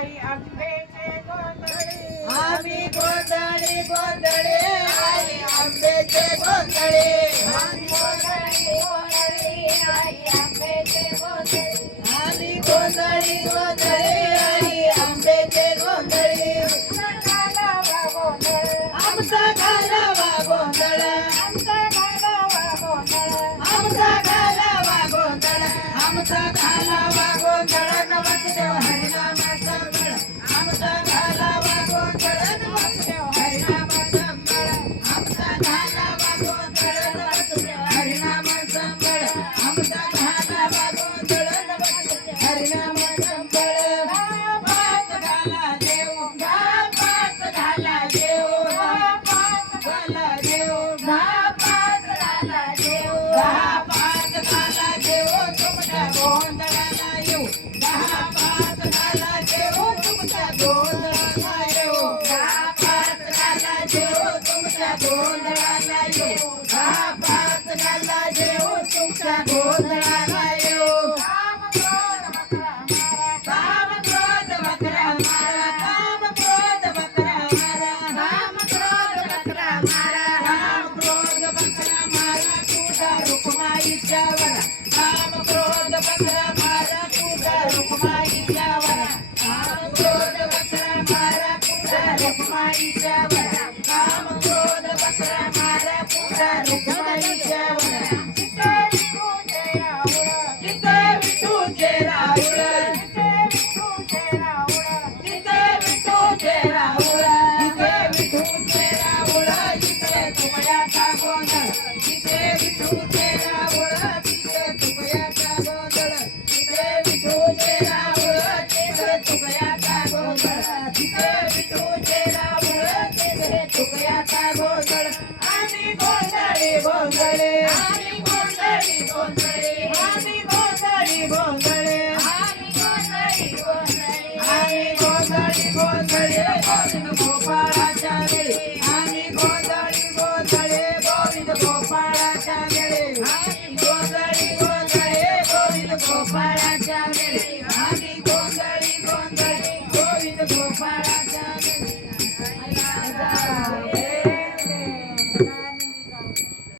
आई आंब्याचे गोंधळी. आम्ही गोंधळी गोंधळे आई आंब्याचे गोंधळे. आम्ही गोंधळी गोंधळी आई आंब्याचे गोंधळी. आम्ही गोंधळी गोंधळे आई आंब्याचे गोंधळे. आमचा घालावा गोंधळ. आमचा घालावा गोंधळ. आमचा घालावा गोंधळ. आमचा घालावा गोंधळ. नमस्देव घाला देव तुमच्या गोंधळाला येऊ दहा पाच घाला देव तुमच्या गोंधळाला येऊ काम क्रोध बकरा मारा काम क्रोध बकरा मारा काम क्रोध बकरा मारा काम क्रोध बकरा मारा तुझा रुक्माईच्या वरा काम क्रोध बकरा मारा तुझा रुक्माईच्या ರುಕ್ಮಣೀಶ ರಾಮ ಕ್ರೋಧ ಬಸರ ಮಾರ ಪುತ್ರ ರುಕ್ಮಣೀಶ तुमयाचा गोंधळ आम्ही गोंधळी गोंधळे आम्ही गोंधळी गोंधळे आम्ही गोंधळी गोंधळे आम्ही गोंधळी गोंधळे गोविंद गोपाळाच्या वेळी आम्ही गोंधळी गोंधळे गोविंद गोपाळाच्या वेळी आम्ही गोंधळी गोंधळे गोविंद गोपाळाच्या वेळी आम्ही